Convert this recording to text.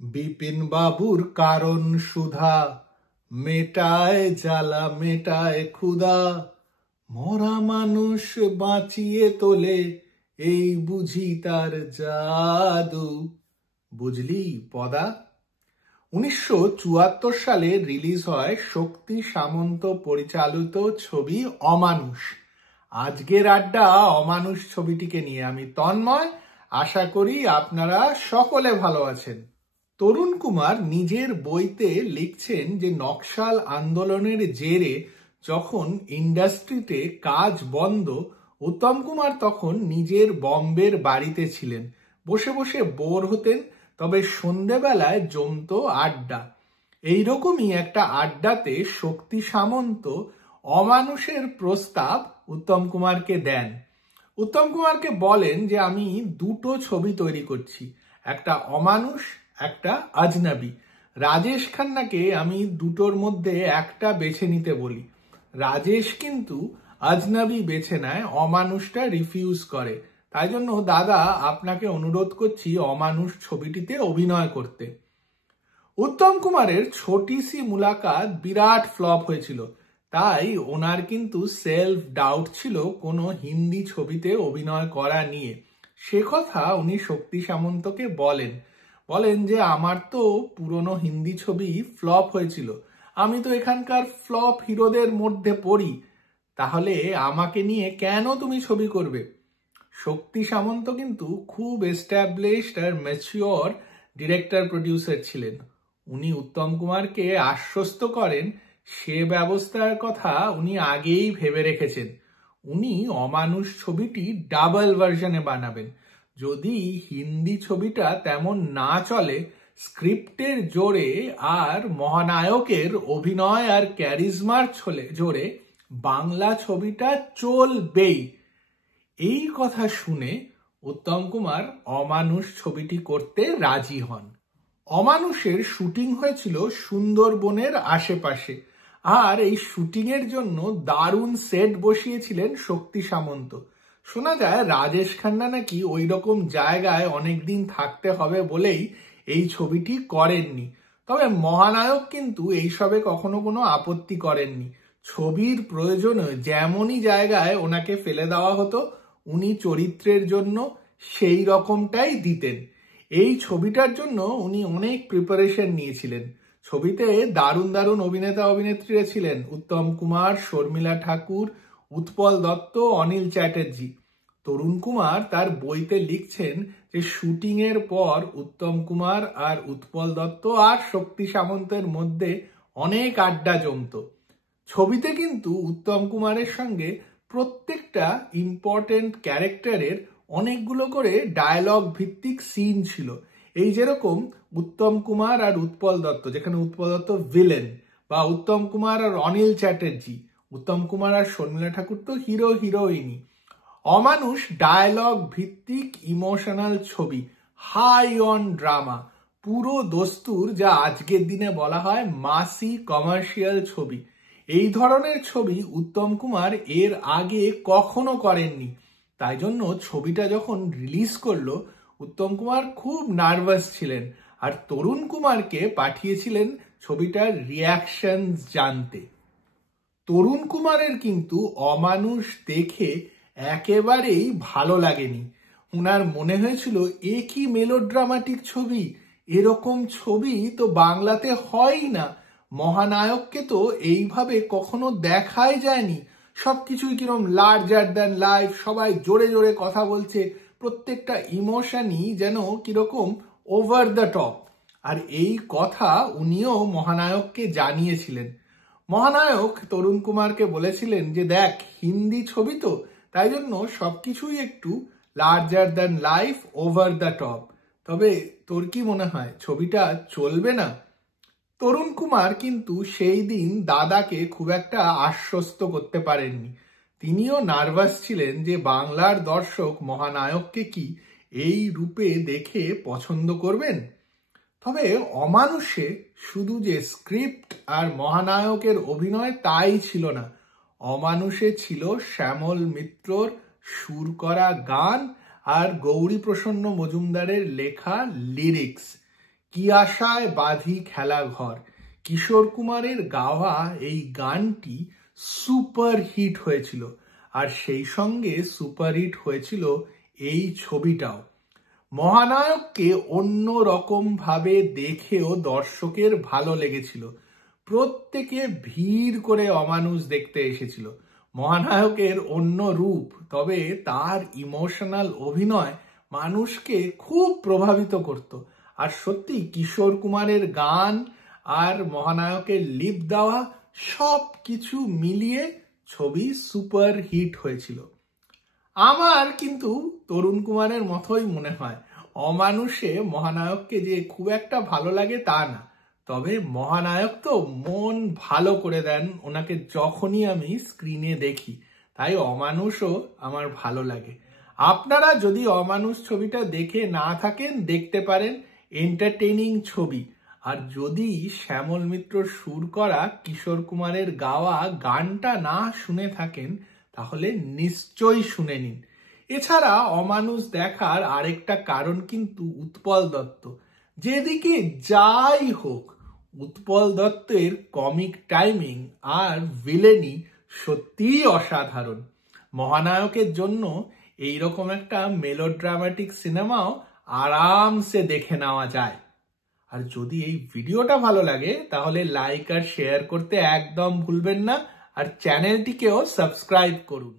বিপিন বাবুর কারণ সুধা, মেটায় জ্বালা মেটায় ক্ষুধা, মরা মানুষ বাঁচিয়ে তোলে, এই বুঝি তার জাদু। বুঝলি পদা? 1974 সালে রিলিজ হয় শক্তি সামন্ত পরিচালিত ছবি অমানুষ। আজকের আড্ডা অমানুষ ছবিটিকে নিয়ে। আমি তন্ময়, আশা করি আপনারা সকলে ভালো আছেন। তরুণ কুমার নিজের বইতে লিখছেন যে নকশাল আন্দোলনের জেরে যখন ইন্ডাস্ট্রিতে কাজ বন্ধ, উত্তম কুমার তখন নিজের বম্বের বাড়িতে ছিলেন। বসে বসে বোর হতেন, তবে সন্ধেবেলায় জমতো আড্ডা। এইরকমই একটা আড্ডাতে শক্তি সামন্ত অমানুষের প্রস্তাব উত্তম কুমারকে দেন। উত্তম কুমারকে বলেন যে আমি দুটো ছবি তৈরি করছি, একটা অমানুষ, একটা আজনাবি। রাজেশ খান্নাকে আমি দুটোর মধ্যে একটা বেছে নিতে বলি। রাজেশ কিন্তু আজনাবি বেছে নেয়, অমানুষটা রিফিউজ করে। তাই জন্য দাদা আপনাকে অনুরোধ করছি অমানুষ ছবিটিতে অভিনয় করতে। উত্তম কুমারের ছোটি সি মুলাকাত বিরাট ফ্লপ হয়েছিল, তাই ওনার কিন্তু সেলফ ডাউট ছিল কোনো হিন্দি ছবিতে অভিনয় করা নিয়ে। সে কথা উনি শক্তি সামন্তকে বলেন যে আমার তো পুরনো হিন্দি ছবি ফ্লপ হয়েছিল, আমি তো এখানকার ফ্লপ হিরোদের মধ্যে পড়ি, তাহলে আমাকে নিয়ে কেন তুমি ছবি করবে? শক্তি সামন্ত কিন্তু খুব এস্টাবলিশড আর ম্যাচিওর ডিরেক্টর প্রডিউসার ছিলেন। উনি উত্তম কুমারকে আশ্বস্ত করেন সে ব্যবস্থার কথা উনি আগেই ভেবে রেখেছেন। উনি অমানুষ ছবিটি ডাবল ভার্সনে বানাবেন। যদি হিন্দি ছবিটা তেমন না চলে, স্ক্রিপ্টের জোরে আর মহানায়কের অভিনয় আর ক্যারিজমার জোরে বাংলা ছবিটা চলবেই। এই কথা শুনে উত্তম কুমার অমানুষ ছবিটি করতে রাজি হন। অমানুষের শুটিং হয়েছিল সুন্দরবনের আশেপাশে, আর এই শুটিং এর জন্য দারুণ সেট বসিয়েছিলেন শক্তি সামন্ত। শোনা যায় রাজেশ খান্না নাকি ওই রকম জায়গায় অনেকদিন থাকতে হবে বলেই এই ছবিটি করেননি। তবে মহানায়ক কিন্তু এইসবে কখনো কোনো আপত্তি করেননি। ছবির প্রয়োজনে যেমনই জায়গায় ওনাকে ফেলে দেওয়া হতো, উনি চরিত্রের জন্য সেই রকমটাই দিতেন। এই ছবিটার জন্য উনি অনেক প্রিপারেশন নিয়েছিলেন। ছবিতে দারুণ দারুণ অভিনেতা অভিনেত্রীরা ছিলেন, উত্তম কুমার, শর্মিলা ঠাকুর, উৎপল দত্ত, অনিল চ্যাটার্জি। তরুণ কুমার তার বইতে লিখছেন যে শুটিং এর পর উত্তম কুমার আর উৎপল দত্ত আর শক্তি সামন্তের মধ্যে অনেক আড্ডা জমত। ছবিতে কিন্তু উত্তম কুমারের সঙ্গে প্রত্যেকটা ইম্পর্টেন্ট ক্যারেক্টারের অনেকগুলো করে ডায়লগ ভিত্তিক সিন ছিল। এই যেরকম উত্তম কুমার আর উৎপল দত্ত, যেখানে উৎপল দত্ত ভিলেন, বা উত্তম কুমার আর অনিল চ্যাটার্জি, উত্তম কুমার আর শর্মিলা ঠাকুর তো হিরো হিরোইনি। অমানুষ ডায়লগ ভিত্তিক ইমোশনাল ছবি, হাই অন ড্রামা, পুরো দস্তুর, যা আজকের দিনে বলা হয় মাসি কমার্শিয়াল ছবি। এই ধরনের ছবি উত্তম কুমার এর আগে কখনো করেননি। তাই জন্য ছবিটা যখন রিলিজ করলো, উত্তম কুমার খুব নার্ভাস ছিলেন, আর তরুণ কুমারকে পাঠিয়েছিলেন ছবিটার রিয়াকশন জানতে। তরুণ কুমারের কিন্তু অমানুষ দেখে একেবারেই ভালো লাগেনি। ওনার মনে হয়েছিল এ কি মেলোড্রামাটিক ছবি, এরকম ছবি তো বাংলাতে হয়ই না, মহানায়ককে তো এইভাবে কখনো দেখাই যায়নি। সবকিছুই কিরম লার্জার দ্যান লাইফ, সবাই জোরে জোরে কথা বলছে, প্রত্যেকটা ইমোশনই যেন কিরকম ওভার দ্য টপ। আর এই কথা উনিও মহানায়ককে জানিয়েছিলেন। মহানায়ক তরুণ কুমারকে বলেছিলেন যে দেখ, হিন্দি ছবি তো, তাই জন্য সবকিছুই একটু larger than life, over the top. তবে তোর কি মনে হয় ছবিটা চলবে না? তরুণ কুমার কিন্তু সেই দিন দাদাকে খুব একটা আশ্বস্ত করতে পারেননি। তিনিও নার্ভাস ছিলেন যে বাংলার দর্শক মহানায়ককে কি এই রূপে দেখে পছন্দ করবেন। তবে অমানুষে শুধু যে স্ক্রিপ্ট আর মহানায়কের অভিনয় তাই ছিল না, অমানুষে ছিল শ্যামল মিত্রর সুর করা গান আর গৌরী প্রসন্ন মজুমদারের লেখা লিরিক্স। কি আশায় বাঁধি খেলা ঘর। কিশোর কুমারের গাওয়া এই গানটি সুপার হিট হয়েছিল, আর সেই সঙ্গে সুপারহিট হয়েছিল এই ছবিটাও। মহানায়ককে অন্য রকম ভাবে দেখেও দর্শকের ভালো লেগেছিল। প্রত্যেকে ভিড় করে অমানুষ দেখতে এসেছিল। মহানায়কের অন্য রূপ, তবে তার ইমোশনাল অভিনয় মানুষকে খুব প্রভাবিত করত। আর সত্যি কিশোর কুমারের গান আর মহানায়কের লিপ দেওয়া সব কিছু মিলিয়ে ছবি সুপার হিট হয়েছিল। আমার কিন্তু তরুণ কুমারের মতোই মনে হয়। অমানুষে মহানায়ককে যে খুব একটা ভালো লাগে তা না, তবে মহানায়ক তো মন ভালো করে দেন ওনাকে যখনই আমি স্ক্রিনে দেখি, তাই অমানুষও আমার ভালো লাগে। আপনারা যদি অমানুষ ছবিটা দেখে না থাকেন, দেখতে পারেন, এন্টারটেইনিং ছবি। আর যদি শ্যামল মিত্র সুর করা কিশোর কুমারের গাওয়া গানটা না শুনে থাকেন, তাহলে নিশ্চয়ই শুনে নিন। এছাড়া অমানুষ দেখার আরেকটা কারণ কিন্তু উৎপল দত্ত। যেদিকে যাই হোক, উৎপল দত্তের কমিক টাইমিং আর ভিলেনি সত্যিই অসাধারণ। মহানায়কের জন্য এইরকম একটা মেলোড্রামাটিক সিনেমাও আরামসে দেখে নেওয়া যায়। আর যদি এই ভিডিওটা ভালো লাগে তাহলে লাইক আর শেয়ার করতে একদম ভুলবেন না, আর চ্যানেলটিকেও সাবস্ক্রাইব করুন।